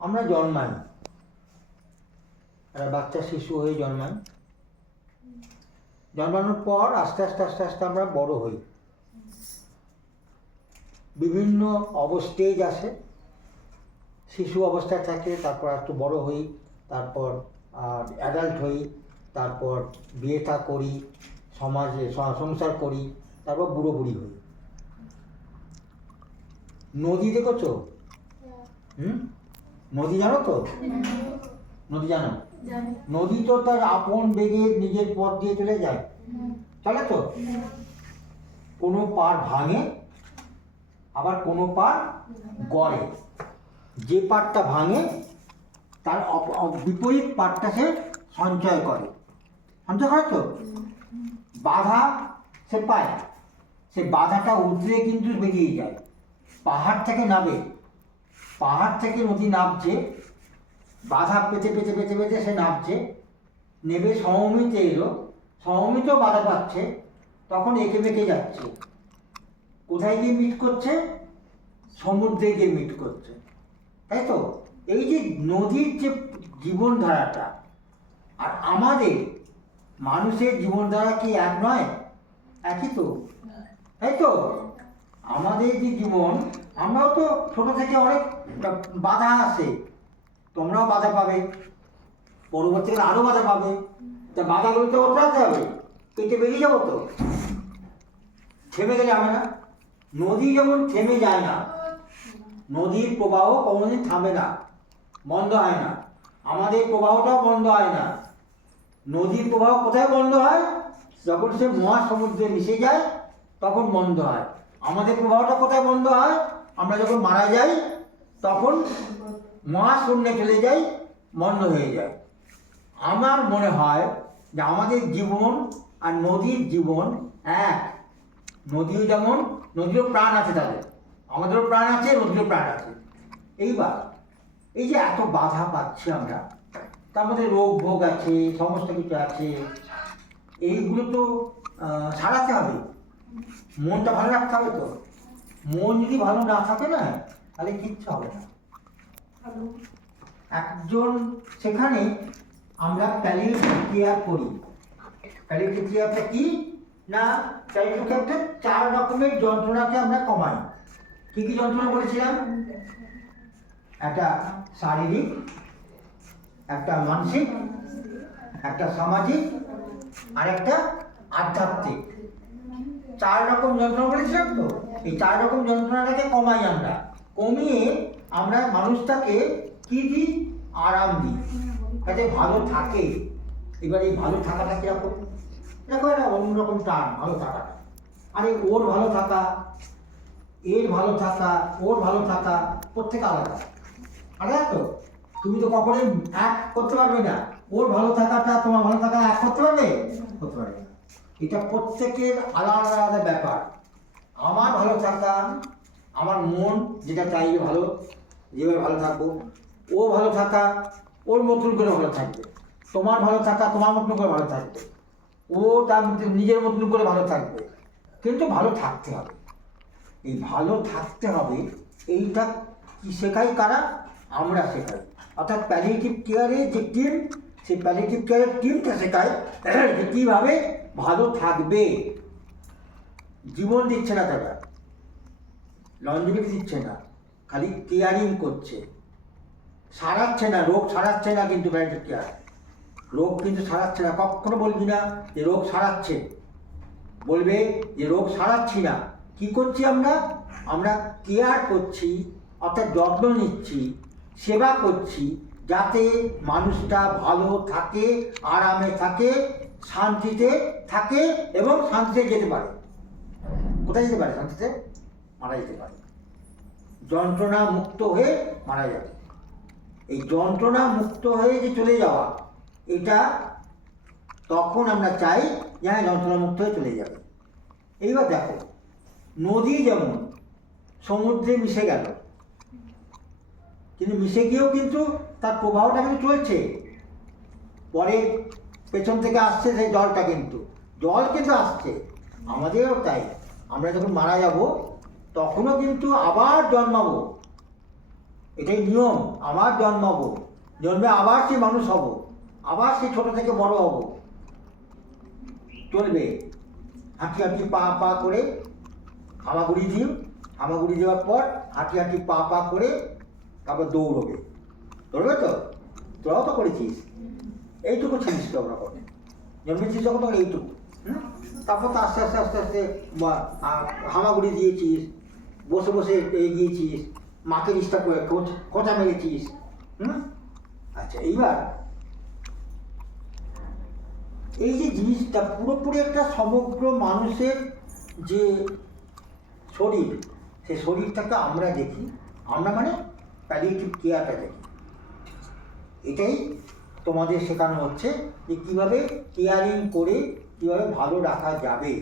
আমরা জন্মাই, একটা বাচ্চা শিশু হয়ে জন্মাই। জন্মানোর পর আস্তে আস্তে আস্তে আস্তে আমরা বড় হই, বিভিন্ন স্টেজ আসে। শিশু অবস্থায় থাকে, তারপর একটু বড় হই, তারপর অ্যাডাল্ট হই, তারপর বিয়ে থা করি, সমাজে সংসার করি, তারপর বুড়ো বুড়ি হই। নদী দেখেছো? নদী জানো তো? নদী জানো? নদী তো তার আপন বেগে নিজের পথ দিয়ে চলে যায়, চলে তো। কোনো পাড় ভাঙে, আবার কোনো পাড় গড়ে। যে পাড়টা ভাঙে তার বিপরীত পাড়টা সে সঞ্চয় করে। সঞ্চয় করে তো, বাধা সে পায়, সে বাধাটা উতরে কিন্তু বেরিয়ে যায়। পাহাড় থেকে নামে, পাহাড় থেকে নদী নামছে, বাধা পেতে পেতে পেতে পেতে সে নামছে, নেবে সমভূমিতে এলো, সমভূমিতেও বাধা পাচ্ছে, তখন এঁকে বেঁকে যাচ্ছে। কোথায় গিয়ে মিট করছে? সমুদ্রে গিয়ে মিট করছে, তাই তো। এই যে নদীর যে জীবনধারাটা আর আমাদের মানুষের জীবনধারা কি এক নয়? একই তো, তাই তো। আমাদের যে জীবন, আমরাও তো ছোট থেকে অনেক বাধা আসে, তোমরাও বাধা পাবে, পরবর্তীকালে আরও বাধা পাবে। তা বাধাগুলো তো ওঠাতে হবে, কেটে বেরিয়ে যাবো তো, থেমে গেলে হবে না। নদী যেমন থেমে যায় না, নদীর প্রবাহ কোনোদিন থামে না, বন্ধ হয় না। আমাদের প্রবাহটাও বন্ধ হয় না। নদীর প্রবাহ কোথায় বন্ধ হয়? যখন সে মহাসমুদ্রে মিশে যায় তখন বন্ধ হয়। আমাদের প্রবাহটা কোথায় বন্ধ হয়? আমরা যখন মারা যাই তখন মহাশূন্যে চলে যাই, বন্ধ হয়ে যায়। আমার মনে হয় যে আমাদের জীবন আর নদীর জীবন এক। নদীও যেমন, নদীরও প্রাণ আছে, তাদের আমাদেরও প্রাণ আছে, নদীরও প্রাণ আছে। এইবার এই যে এত বাধা পাচ্ছি আমরা, তার মধ্যে রোগ ভোগ আছে, সমস্ত কিছু আছে, এইগুলো তো সারাতে হবে। মনটা ভালো রাখতে হবে তো। মন যদি ভালো না থাকে না, তাহলে কিচ্ছু হবে না। একজন সেখানে আমরা প্যালিয়েটিভ কেয়ার করি। প্যালিয়েটিভ কেয়ারটা কি না, প্যালিয়েটিভ কেয়ারটা 4 রকমের যন্ত্রণাকে আমরা কমাই। কী কী যন্ত্রণা বলেছিলাম? একটা শারীরিক, একটা মানসিক, একটা সামাজিক, আর একটা আধ্যাত্মিক। 4 রকম যন্ত্রণা বলেছিলাম তো। এই 4 রকম যন্ত্রণাটাকে কমাই আমরা, কমিয়ে আমরা মানুষটাকে কি দিই? আরাম দিই, যাতে ভালো থাকে। এবার এই ভালো থাকাটা কীরকম? দেখো একটা অন্যরকম টান, ভালো থাকাটা। আরে ওর ভালো থাকা, এর ভালো থাকা, ওর ভালো থাকা, প্রত্যেকে আলাদা আলাদা তো। তুমি তো কখনোই এক করতে পারবে না। ওর ভালো থাকাটা তোমার ভালো থাকা এক করতে পারবে? করতে পারবে না। এটা প্রত্যেকের আলাদা আলাদা ব্যাপার। আমার ভালো থাকা, আমার মন যেটা চাইবে ভালো, যেভাবে ভালো থাকবো। ও ভালো থাকা, ওর মতন করে ভালো থাকবে। তোমার ভালো থাকা, তোমার মতন করে ভালো থাকবে। ও তার নিজের মতন করে ভালো থাকবে, কিন্তু ভালো থাকতে হবে। এই ভালো থাকতে হবে, এইটা কি শেখাই কারা? আমরা শেখাই। অর্থাৎ প্যালিয়েটিভ কেয়ারের যে টিম, সেই প্যালিয়েটিভ কেয়ারের টিমটা শেখায় যে কীভাবে ভালো থাকবে। জীবন দিচ্ছে না তারা, লঞ্জিভিটি দিচ্ছে না, খালি কেয়ারিং করছে, সারাচ্ছে না, রোগ সারাচ্ছে না। কিন্তু প্যালিয়েটিভ কেয়ার রোগ কিন্তু সারাচ্ছে না। কখনো বলবি না যে রোগ সারাচ্ছে, বলবে যে রোগ সারাচ্ছি না। কি করছি আমরা? আমরা কেয়ার করছি, অর্থাৎ যত্ন নিচ্ছি, সেবা করছি, যাতে মানুষটা ভালো থাকে, আরামে থাকে, শান্তিতে থাকে এবং শান্তিতে যেতে পারে। কোথায় যেতে পারে? শান্তিতে মারা যেতে পারে, যন্ত্রণা মুক্ত হয়ে মারা যাবে। এই যন্ত্রণা মুক্ত হয়ে যে চলে যাওয়া, এটা তখন আমরা চাই যে হ্যাঁ যন্ত্রণা মুক্ত হয়ে চলে যাবে। এইবার দেখো, নদী যেমন সমুদ্রে মিশে গেল, কিন্তু মিশে গিয়েও কিন্তু তার প্রবাহটা কিন্তু চলছে। পরে পেছন থেকে আসছে সেই জলটা, কিন্তু জল কিন্তু আসছে। আমাদেরও তাই, আমরা যখন মারা যাব তখনও কিন্তু আবার জন্মাবো। এটাই নিয়ম। আবার জন্মাবো, জন্মে আবার সে মানুষ হব, আবার সে ছোট থেকে বড় হব, চলবে। হাঁটি হাঁটি পা পা করে হামাগুড়ি দিও, হামাগুড়ি দেওয়ার পর হাঁটি হাঁটি পা পা করে তারপর দৌড়বে। দৌড়বে তো, তোরাও তো করেছিস, এইটুকু ছিলিস তো তখন, জন্মেছিস যখন তখন এইটুকু। তারপর তো আস্তে আস্তে আস্তে আস্তে হামাগুড়ি দিয়েছিস, বসে বসে এগিয়েছিস, মাকে ডিস্টার্ব করে খোঁচা মেরেছিস। আচ্ছা, এইবার এই যে জিনিসটা পুরোপুরি একটা সমগ্র মানুষের যে শরীর, সেই শরীরটাকে আমরা দেখি, আমরা মানে প্যালিয়েটিভ কেয়ারটা দেখি। এটাই তোমাদের শেখানো হচ্ছে যে কীভাবে কেয়ারিং করে কীভাবে ভালো রাখা যাবে।